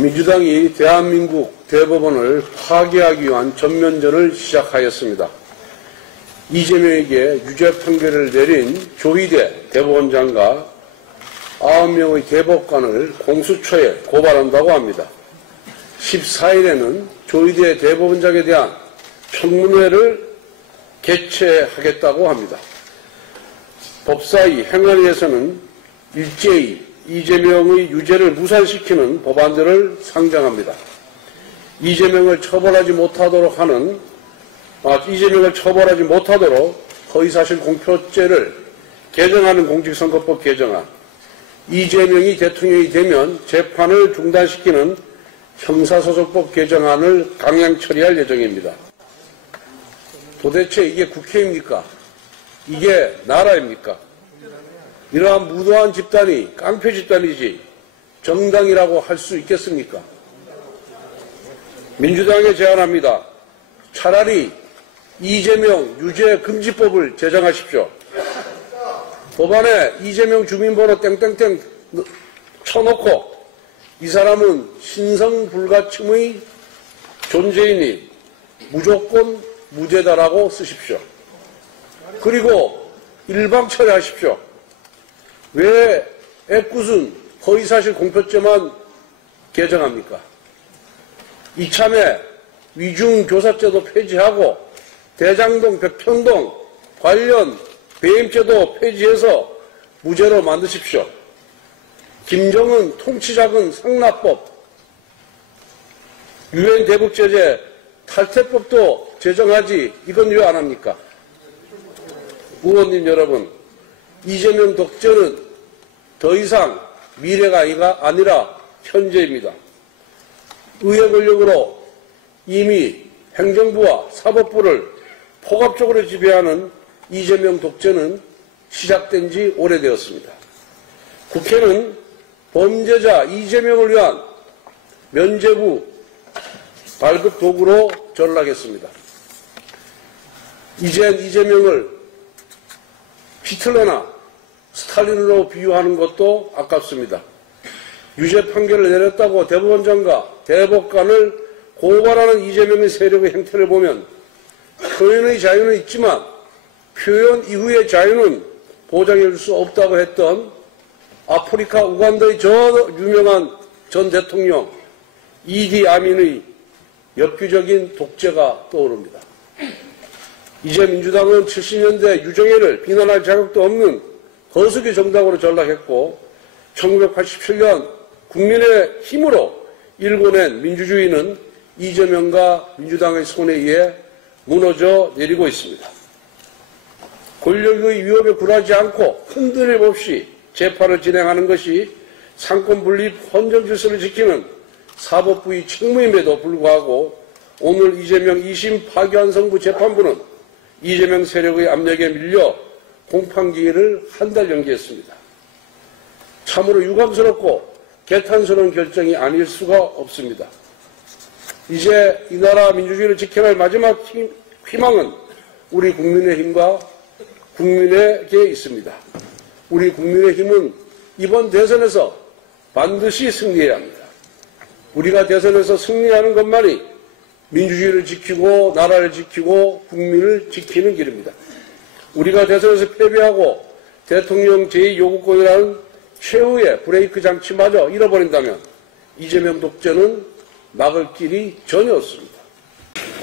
민주당이 대한민국 대법원을 파괴하기 위한 전면전을 시작하였습니다. 이재명에게 유죄 판결을 내린 조희대 대법원장과 9명의 대법관을 공수처에 고발한다고 합니다. 14일에는 조희대 대법원장에 대한 청문회를 개최하겠다고 합니다. 법사위 행안위에서는 일제히 이재명의 유죄를 무산시키는 법안들을 상정합니다. 이재명을 처벌하지 못하도록 허위사실 공표죄를 개정하는 공직선거법 개정안, 이재명이 대통령이 되면 재판을 중단시키는 형사소송법 개정안을 강행 처리할 예정입니다. 도대체 이게 국회입니까? 이게 나라입니까? 이러한 무도한 집단이 깡패 집단이지 정당이라고 할 수 있겠습니까? 민주당에 제안합니다. 차라리 이재명 유죄 금지법을 제정하십시오. 법안에 이재명 주민번호 땡땡땡 쳐놓고 이 사람은 신성불가침의 존재이니 무조건 무죄다라고 쓰십시오. 그리고 일방 처리하십시오. 왜 애꿎은 허위사실 공표죄만 개정합니까? 이참에 위중교사죄도 폐지하고 대장동, 백현동 관련 배임죄도 폐지해서 무죄로 만드십시오. 김정은 통치자금 상납법, 유엔 대북제재 탈퇴법도 제정하지 이건 왜 안 합니까? 의원님 여러분, 이재명 독재는 더 이상 미래가 아니라 현재입니다. 의회 권력으로 이미 행정부와 사법부를 포괄적으로 지배하는 이재명 독재는 시작된 지 오래되었습니다. 국회는 범죄자 이재명을 위한 면죄부 발급 도구로 전락했습니다. 이젠 이재명을 히틀러나 스탈린으로 비유하는 것도 아깝습니다. 유죄 판결을 내렸다고 대법원장과 대법관을 고발하는 이재명의 세력의 행태를 보면 표현의 자유는 있지만 표현 이후의 자유는 보장해 줄 수 없다고 했던 아프리카 우간다의 저 유명한 전 대통령 이디 아민의 엽기적인 독재가 떠오릅니다. 이제 민주당은 70년대 유정회를 비난할 자격도 없는 거수기 정당으로 전락했고 1987년 국민의 힘으로 일궈낸 민주주의는 이재명과 민주당의 손에 의해 무너져 내리고 있습니다. 권력의 위협에 굴하지 않고 흔들림 없이 재판을 진행하는 것이 상권 분립 헌정 질서를 지키는 사법부의 책무임에도 불구하고 오늘 이재명 2심 파기환송부 재판부는 이재명 세력의 압력에 밀려 공판기일을 한 달 연기했습니다. 참으로 유감스럽고 개탄스러운 결정이 아닐 수가 없습니다. 이제 이 나라 민주주의를 지켜낼 마지막 희망은 우리 국민의힘과 국민에게 있습니다. 우리 국민의힘은 이번 대선에서 반드시 승리해야 합니다. 우리가 대선에서 승리하는 것만이 민주주의를 지키고 나라를 지키고 국민을 지키는 길입니다. 우리가 대선에서 패배하고 대통령 제2요구권이라는 최후의 브레이크 장치마저 잃어버린다면 이재명 독재는 막을 길이 전혀 없습니다.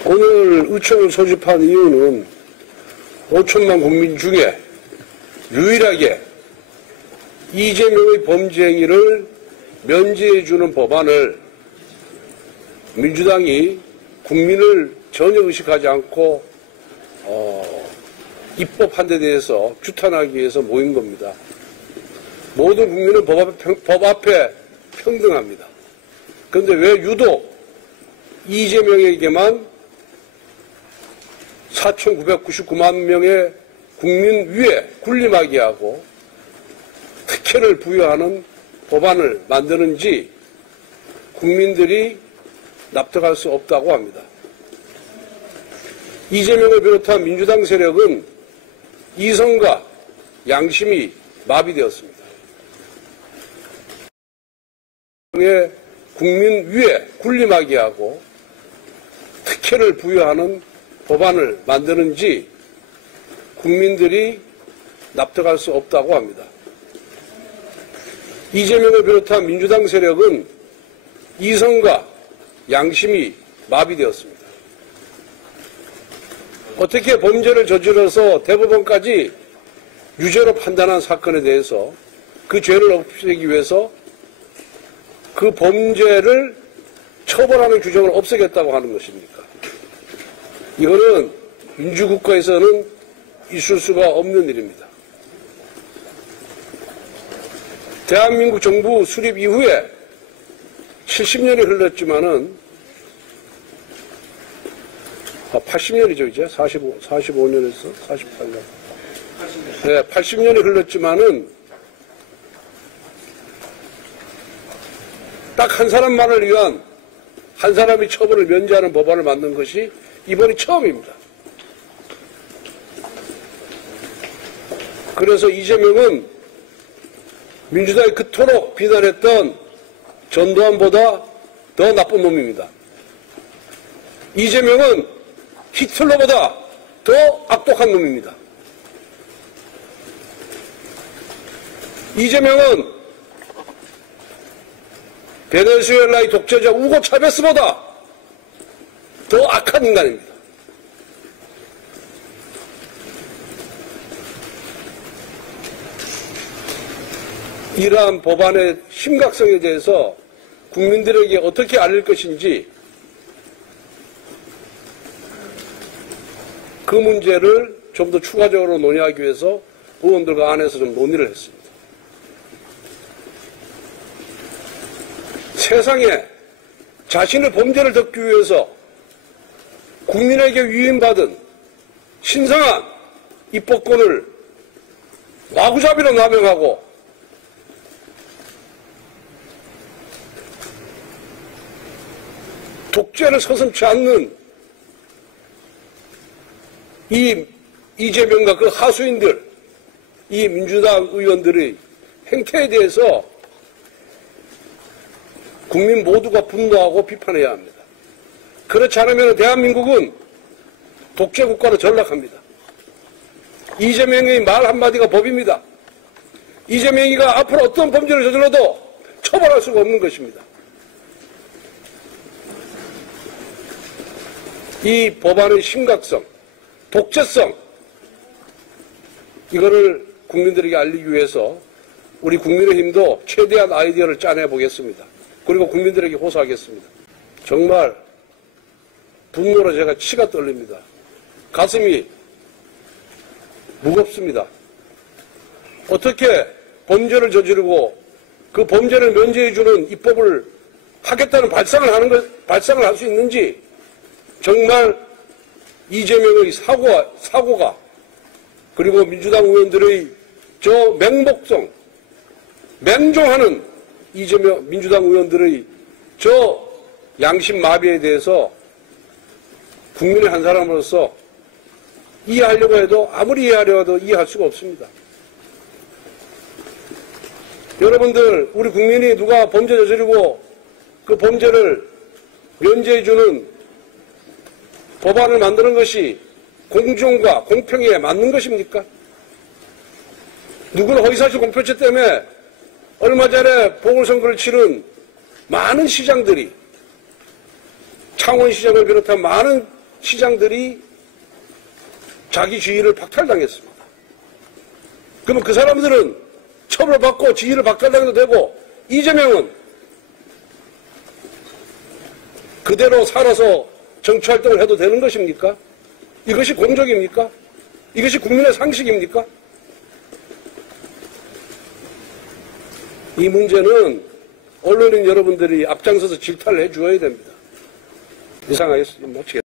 오늘 의총을 소집한 이유는 5천만 국민 중에 유일하게 이재명의 범죄 행위를 면제해주는 법안을 민주당이 국민을 전혀 의식하지 않고 입법한 데 대해서 규탄하기 위해서 모인 겁니다. 모든 국민은 법 앞에 평등합니다. 그런데 왜 유독 이재명에게만 4,999만 명의 국민 위에 군림하게 하고 특혜를 부여하는 법안을 만드는지 국민들이 납득할 수 없다고 합니다. 이재명을 비롯한 민주당 세력은 이성과 양심이 마비되었습니다. 국민 위에 군림하게 하고 특혜를 부여하는 법안을 만드는지 국민들이 납득할 수 없다고 합니다. 이재명을 비롯한 민주당 세력은 이성과 양심이 마비되었습니다. 어떻게 범죄를 저질러서 대법원까지 유죄로 판단한 사건에 대해서 그 죄를 없애기 위해서 그 범죄를 처벌하는 규정을 없애겠다고 하는 것입니까? 이거는 민주국가에서는 있을 수가 없는 일입니다. 대한민국 정부 수립 이후에 70년이 흘렀지만은 80년이죠, 이제 45년에서 48년. 네, 80년이 흘렀지만은 딱 한 사람만을 위한 한 사람이 처벌을 면제하는 법안을 만든 것이 이번이 처음입니다. 그래서 이재명은 민주당이 그토록 비난했던 전두환보다 더 나쁜 놈입니다. 이재명은 히틀러보다 더 악독한 놈입니다. 이재명은 베네수엘라의 독재자 우고 차베스보다 더 악한 인간입니다. 이러한 법안의 심각성에 대해서 국민들에게 어떻게 알릴 것인지 그 문제를 좀 더 추가적으로 논의하기 위해서 의원들과 안에서 좀 논의를 했습니다. 세상에 자신의 범죄를 덮기 위해서 국민에게 위임받은 신성한 입법권을 마구잡이로 남용하고 독재를 서슴지 않는 이 이재명과 그 하수인들, 이 민주당 의원들의 행태에 대해서 국민 모두가 분노하고 비판해야 합니다. 그렇지 않으면 대한민국은 독재국가로 전락합니다. 이재명의 말 한마디가 법입니다. 이재명이가 앞으로 어떤 범죄를 저질러도 처벌할 수가 없는 것입니다. 이 법안의 심각성, 독재성, 이거를 국민들에게 알리기 위해서 우리 국민의힘도 최대한 아이디어를 짜내 보겠습니다. 그리고 국민들에게 호소하겠습니다. 정말 분노로 제가 치가 떨립니다. 가슴이 무겁습니다. 어떻게 범죄를 저지르고 그 범죄를 면제해주는 입법을 하겠다는 발상을 할 수 있는지 정말 이재명의 사고가 그리고 민주당 의원들의 저 맹목성, 맹종하는 이재명 민주당 의원들의 저 양심 마비에 대해서 국민의 한 사람으로서 이해하려고 해도 아무리 이해하려고 해도 이해할 수가 없습니다. 여러분들, 우리 국민이 누가 범죄 저지르고 그 범죄를 면제해주는 법안을 만드는 것이 공정과 공평에 맞는 것입니까? 누구는 허위사실 공표죄 때문에 얼마 전에 보궐선거를 치른 많은 시장들이, 창원시장을 비롯한 많은 시장들이 자기 지위를 박탈당했습니다. 그러면 그 사람들은 처벌받고 지위를 박탈당해도 되고 이재명은 그대로 살아서 정치활동을 해도 되는 것입니까? 이것이 공정입니까? 이것이 국민의 상식입니까? 이 문제는 언론인 여러분들이 앞장서서 질타를 해주어야 됩니다. 이상하겠습니다.